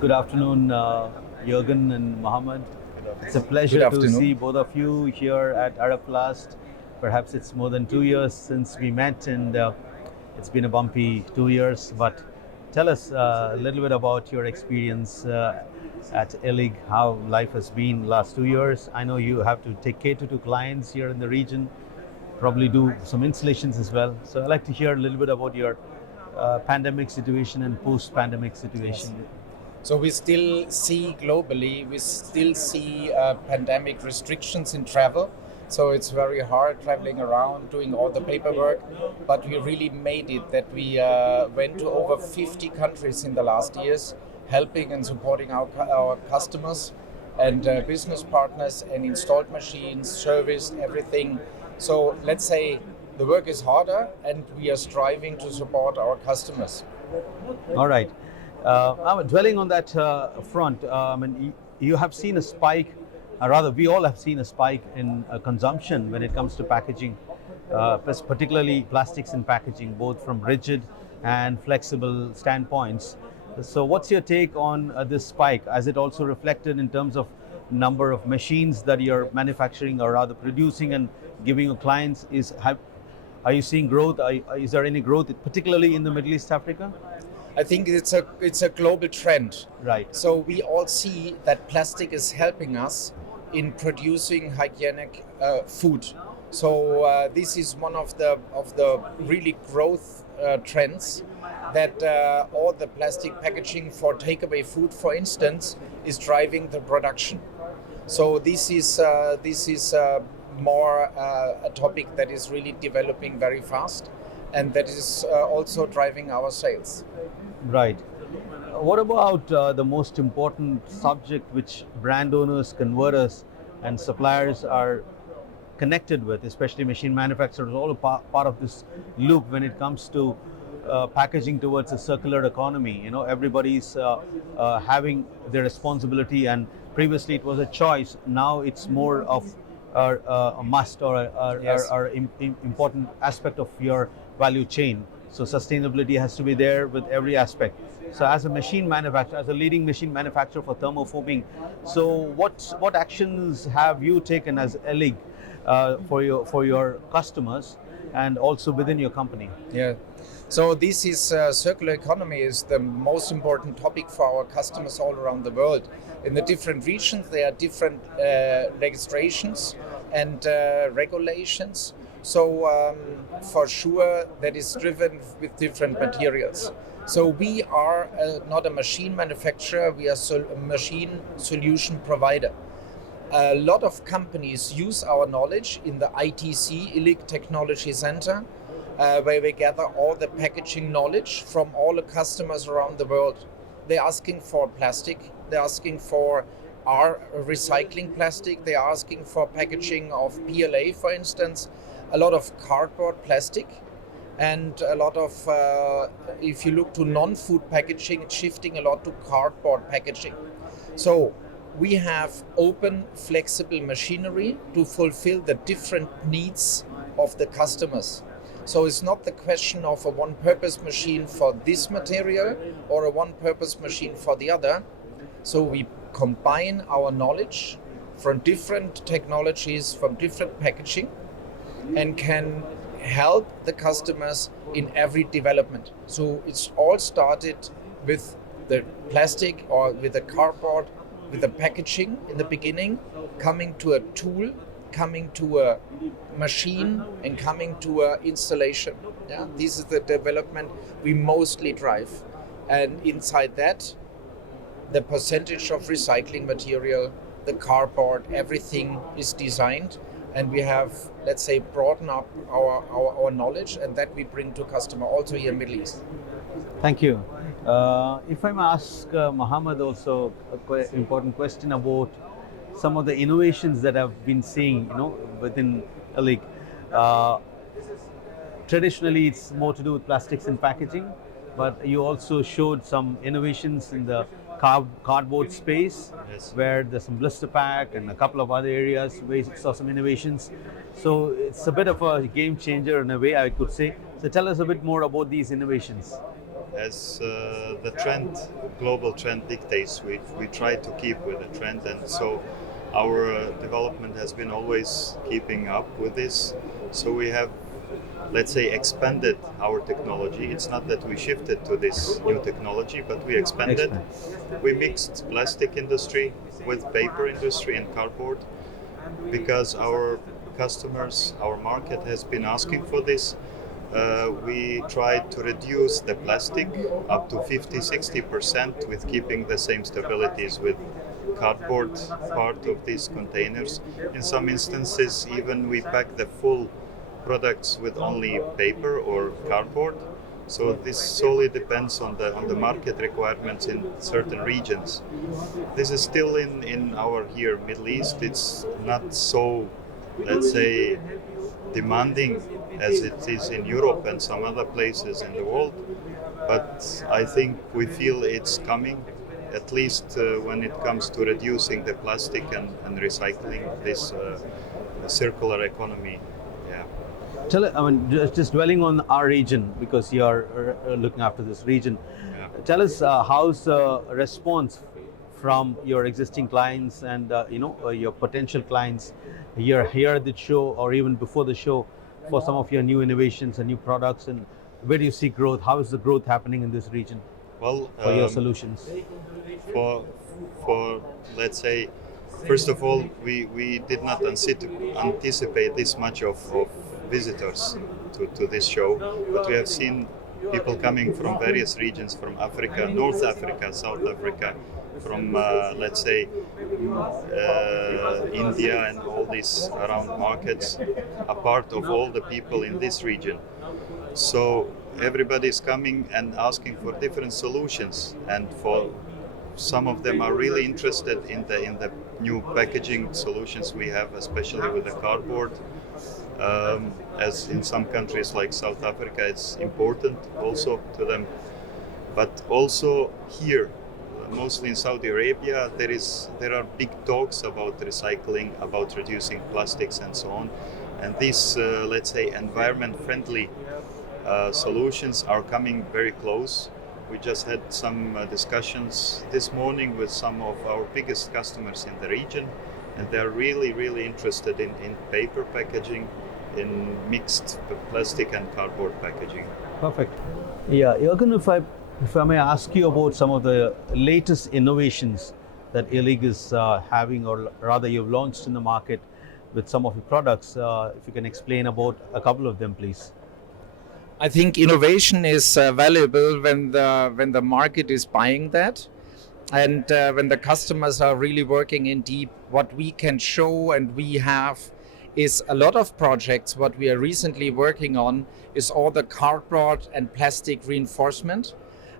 Good afternoon, Jurgen and Mohammed. It's a Good pleasure to afternoon. see both of you here at Arab Last. Perhaps it's more than 2 years since we met, and it's been a bumpy 2 years. But tell us a little bit about your experience at ILLIG, how life has been last 2 years. I know you have to take care to clients here in the region, probably do some installations as well. So I'd like to hear a little bit about your pandemic situation and post-pandemic situation. So we still see globally, we still see pandemic restrictions in travel. So it's very hard traveling around, doing all the paperwork. But we really made it that we went to over 50 countries in the last years, helping and supporting our customers and business partners and installed machines, service, everything. So let's say the work is harder and we are striving to support our customers. All right. I'm dwelling on that front. You have seen a spike, rather, we all have seen a spike in consumption when it comes to packaging, particularly plastics and packaging, both from rigid and flexible standpoints. So, what's your take on this spike? Has it also reflected in terms of number of machines that you're manufacturing, or rather producing and giving your clients? Are you seeing growth? Is there any growth, particularly in the Middle East, Africa? I think it's a global trend. Right. So we all see that plastic is helping us in producing hygienic food. So this is one of the really growth trends that all the plastic packaging for takeaway food, for instance, is driving the production. So this is more a topic that is really developing very fast, and that is also driving our sales. Right. What about the most important subject which brand owners, converters, and suppliers are connected with, especially machine manufacturers, all part of this loop when it comes to packaging towards a circular economy? You know, everybody's having their responsibility, and previously it was a choice. Now it's more of a must, or Yes. important aspect of your value chain. So sustainability has to be there with every aspect. So as a machine manufacturer, as a leading machine manufacturer for thermoforming, so what actions have you taken as ILLIG for your customers and also within your company? Yeah. So this is circular economy is the most important topic for our customers all around the world. In the different regions, there are different legislations and regulations. So for sure, that is driven with different materials. So we are not a machine manufacturer; we are a machine solution provider. A lot of companies use our knowledge in the ITC, ILLIG Technology Center, where we gather all the packaging knowledge from all the customers around the world. They're asking for plastic, they're asking for our recycling plastic, they're asking for packaging of PLA, for instance, a lot of cardboard plastic, and a lot of, if you look to non-food packaging, it's shifting a lot to cardboard packaging. So we have open, flexible machinery to fulfill the different needs of the customers. So it's not the question of a one-purpose machine for this material or a one-purpose machine for the other. So we combine our knowledge from different technologies, from different packaging, and can help the customers in every development. So it's all started with the plastic or with the cardboard, with the packaging in the beginning, coming to a tool, coming to a machine, and coming to a installation. Yeah, this is the development we mostly drive. And inside that, the percentage of recycling material, the cardboard, everything is designed, and we have, let's say, broadened up our knowledge, and that we bring to customer also here in Middle East. Thank you. If I may ask Mohammed also a important question about some of the innovations that I've been seeing, within ILLIG. Traditionally, it's more to do with plastics and packaging, but you also showed some innovations in the cardboard space, Yes. where there's some blister pack and a couple of other areas where you saw some innovations. So it's a bit of a game changer in a way, I could say. So tell us a bit more about these innovations. as the trend, global trend dictates, we try to keep with the trend, and so our development has been always keeping up with this. So we have, let's say, expanded our technology. It's not that we shifted to this new technology, but we expanded. We mixed plastic industry with paper industry and cardboard because our customers, our market has been asking for this. We tried to reduce the plastic up to 50-60% with keeping the same stabilities with cardboard part of these containers. In some instances, even we pack the full products with only paper or cardboard. So this solely depends on the market requirements in certain regions. This is still in our here Middle East. It's not so, let's say, demanding as it is in Europe and some other places in the world. But I think we feel it's coming, at least when it comes to reducing the plastic and recycling this circular economy. Yeah. I mean, just dwelling on our region, because you are looking after this region. Yeah. Tell us how's the response from your existing clients and your potential clients here at the show or even before the show for some of your new innovations and new products, and where do you see growth? How is the growth happening in this region Well, for your solutions? For let's say, first of all, we did not anticipate this much of visitors to this show, but we have seen people coming from various regions, from Africa, North Africa, South Africa, from let's say India and all these around markets, a part of all the people in this region. So everybody is coming and asking for different solutions, and for some of them are really interested in the new packaging solutions we have, especially with the cardboard. As in some countries like South Africa, it's important also to them. But also here, mostly in Saudi Arabia, there are big talks about recycling, about reducing plastics and so on. And these, let's say, environment-friendly solutions are coming very close. We just had some discussions this morning with some of our biggest customers in the region, and they're really, really interested in paper packaging, in mixed plastic and cardboard packaging. Perfect. Yeah, Jurgen, if I may ask you about some of the latest innovations that ILLIG is having, or rather you've launched in the market with some of your products, if you can explain about a couple of them, please. I think innovation is valuable when the market is buying that, and when the customers are really working in deep. What we can show and we have is a lot of projects. What we are recently working on is all the cardboard and plastic reinforcement.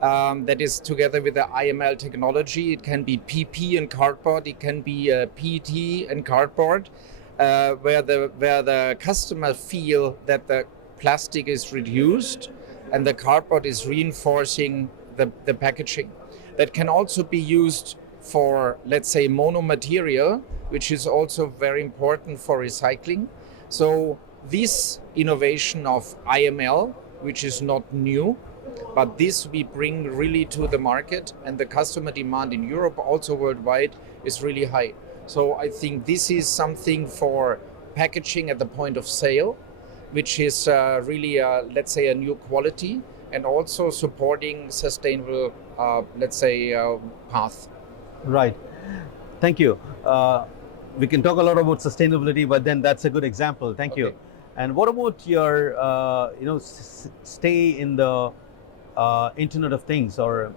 That is together with the IML technology. It can be PP and cardboard. It can be PET and cardboard, where the customer feel that the plastic is reduced and the cardboard is reinforcing the packaging. That can also be used for, let's say, monomaterial, which is also very important for recycling. So this innovation of IML, which is not new, but this we bring really to the market, and the customer demand in Europe, also worldwide, is really high. So I think this is something for packaging at the point of sale, which is really, let's say, a new quality, and also supporting sustainable, let's say, path. Right. Thank you. We can talk a lot about sustainability, but then that's a good example. Thank you. And what about your, stay in the Internet of Things, or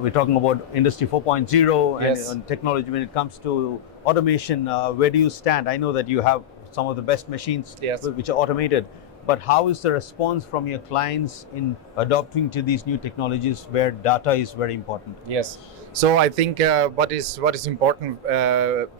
we're talking about Industry 4.0 Yes. and technology when it comes to automation. Where do you stand? I know that you have some of the best machines, Yes. which are automated, but how is the response from your clients in adopting to these new technologies where data is very important? Yes. So I think what is important,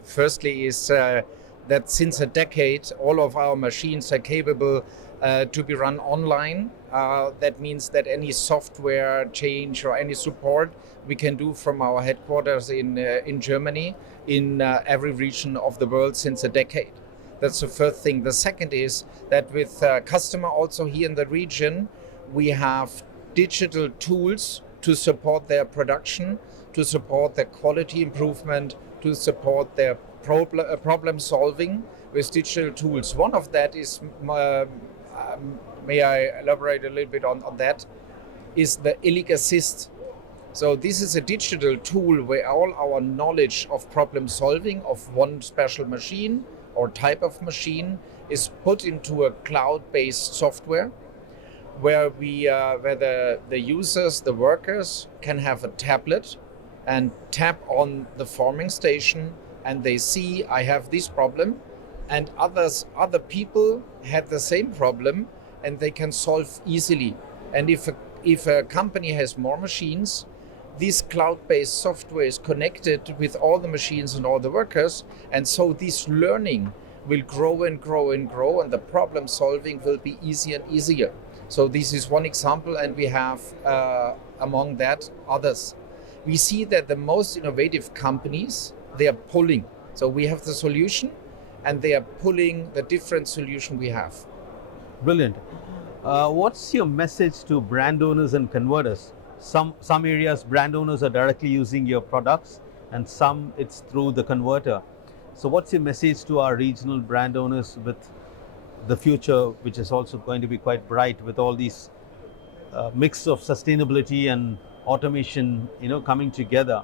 firstly, is that since a decade, all of our machines are capable to be run online. That means that any software change or any support we can do from our headquarters in Germany, in every region of the world since a decade. That's the first thing. The second is that with customer also here in the region, we have digital tools to support their production, to support their quality improvement, to support their problem solving with digital tools. One of that is, may I elaborate a little bit on that, is the ILLIG Assist. So this is a digital tool where all our knowledge of problem solving of one special machine or type of machine is put into a cloud-based software where the users, the workers, can have a tablet and tap on the forming station, and they see, I have this problem, and other people had the same problem, and they can solve easily. And if a company has more machines, this cloud-based software is connected with all the machines and all the workers, and so this learning will grow and grow and grow, and the problem solving will be easier and easier. So this is one example, and we have among that others. We see that the most innovative companies, they are pulling. So we have the solution, and they are pulling the different solution we have. Brilliant. What's your message to brand owners and converters? Some areas brand owners are directly using your products, and some it's through the converter. So what's your message to our regional brand owners with the future, which is also going to be quite bright with all these mix of sustainability and automation, coming together?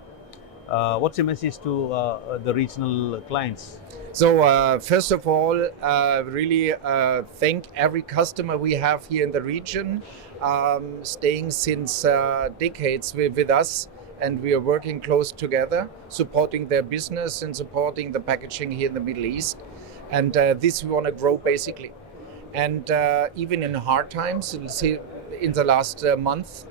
What's your message to the regional clients? So first of all, really thank every customer we have here in the region, staying since decades with us, and we are working close together, supporting their business and supporting the packaging here in the Middle East. And this we want to grow basically. And even in hard times, in the last month,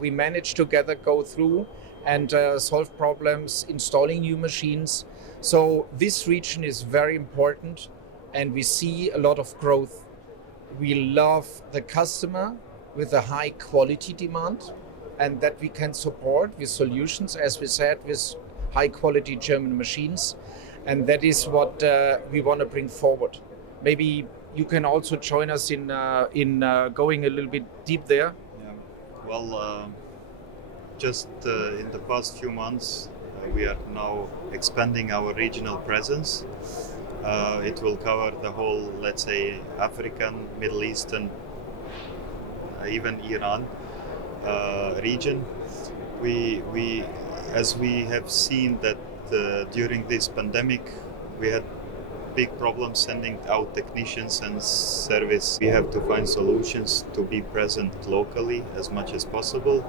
we managed together go through and solve problems, installing new machines. So this region is very important, and we see a lot of growth. We love the customer with a high quality demand, and that we can support with solutions, as we said, with high quality German machines. And that is what we want to bring forward. Maybe you can also join us in going a little bit deep there. Yeah. Well, just in the past few months, we are now expanding our regional presence. It will cover the whole, let's say, African, Middle Eastern, even Iran region. As we have seen that during this pandemic, we had big problems sending out technicians and service. We have to find solutions to be present locally as much as possible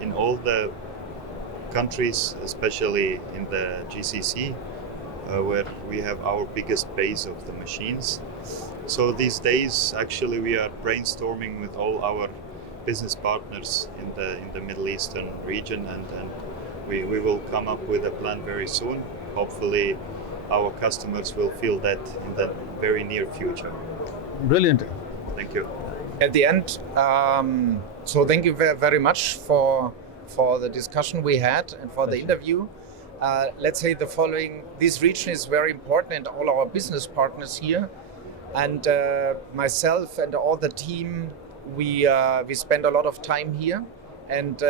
in all the countries, especially in the GCC, where we have our biggest base of the machines. So these days, actually, we are brainstorming with all our business partners in the Middle Eastern region, and we will come up with a plan very soon. Hopefully, our customers will feel that in the very near future. Brilliant. Thank you. At the end, so thank you very much for the discussion we had and for the interview. Let's say the following: this region is very important, and all our business partners here, and myself and all the team, we spend a lot of time here, and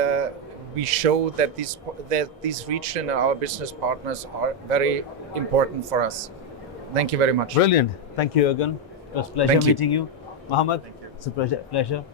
we show that this region and our business partners are very important for us. Thank you very much. Brilliant. Thank you, Jurgen. It was a pleasure meeting you. Muhammad, it's a pleasure.